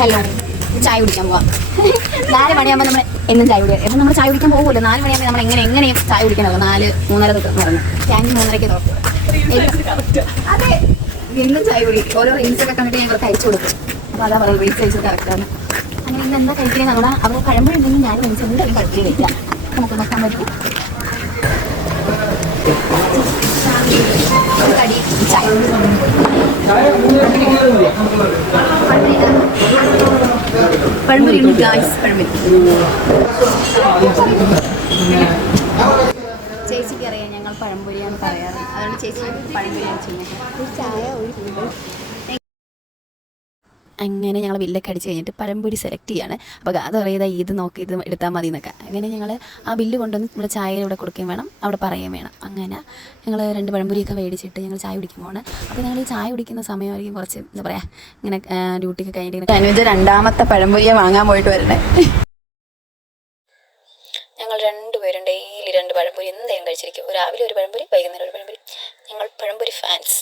Hello ചായ കുടിക്കാൻ പോവാം. നാല് മണിയാകുമ്പോൾ നമ്മൾ എന്നും ചായ കുടിക്കുക എപ്പം നമ്മൾ ചായ കുടിക്കാൻ പോകുമല്ലോ നാല് മണിയാകുമ്പോൾ നമ്മൾ എങ്ങനെ എങ്ങനെയും ചായ കുടിക്കണമല്ലോ നാല് മൂന്നര തൊട്ട് പറഞ്ഞു. ക്യാന്റീൻ മൂന്നരയ്ക്ക് തുറക്കും. അതെ. എന്നും ചായ കുടിക്കും. ഓരോ റീൽസൊക്കെ കണ്ടിട്ട് ഞങ്ങൾ കഴിച്ചു കൊടുക്കും. അപ്പോൾ അതാ പറയുന്നത് റീൽസ് കഴിച്ചത് കറക്റ്റാണ് അങ്ങനെ ഇന്ന് എന്താ കഴിക്കുന്നത് നമ്മുടെ അവർ പഴമ്പോഴുണ്ടെങ്കിൽ ഞാൻ മനസ്സിൽ എന്തായാലും കഴിക്കുക കഴിക്കാം. നമുക്ക് നോക്കാൻ പറ്റും. കടി ചായ. പഴംപൊരി ഉണ്ട് ഗായ്സ് പഴംപൊരി ചേച്ചിക്ക് അറിയാം ഞങ്ങൾ പഴംപൊരിയാണ് പറയാറ്. അതുകൊണ്ട് ചേച്ചി പഴംപൊരിയാണ് ചെയ്യുന്നത്. ചായ ഒരു അങ്ങനെ ഞങ്ങൾ ബില്ലൊക്കെ അടിച്ച് കഴിഞ്ഞിട്ട് പഴംപൊരി സെലക്ട് ചെയ്യാണ്. അപ്പോൾ അത് അറിയാതെ ഇത് നോക്കി ഇത് എടുത്താൽ മതി എന്നൊക്കെ. അങ്ങനെ ഞങ്ങൾ ആ ബില്ല് കൊണ്ടുവന്ന് നമ്മുടെ ചായ ഇവിടെ കൊടുക്കുകയും വേണം അവിടെ പറയുകയും വേണം. അങ്ങനെ ഞങ്ങൾ രണ്ട് പഴംപൊരിയൊക്കെ മേടിച്ചിട്ട് ഞങ്ങൾ ചായ കുടിക്കാൻ പോകണം അപ്പോൾ ഞങ്ങൾ ഈ ചായ കുടിക്കുന്ന സമയമായിരിക്കും കുറച്ച് എന്താ പറയുക ഇങ്ങനെ ഡ്യൂട്ടിക്ക് കഴിഞ്ഞിട്ട് അനുജ രണ്ടാമത്തെ പഴംപൊരിയെ വാങ്ങാൻ പോയിട്ട് വരണേ. ഞങ്ങൾ രണ്ടുപേരും ഡെയിലി രണ്ട് പഴംപൊരി എന്തായാലും കഴിച്ചിരിക്കും. രാവിലെ ഒരു പഴംപൊരി വൈകുന്നേരം ഒരു പഴംപൊരി. ഞങ്ങൾ പഴംപൊരി ഫാൻസ്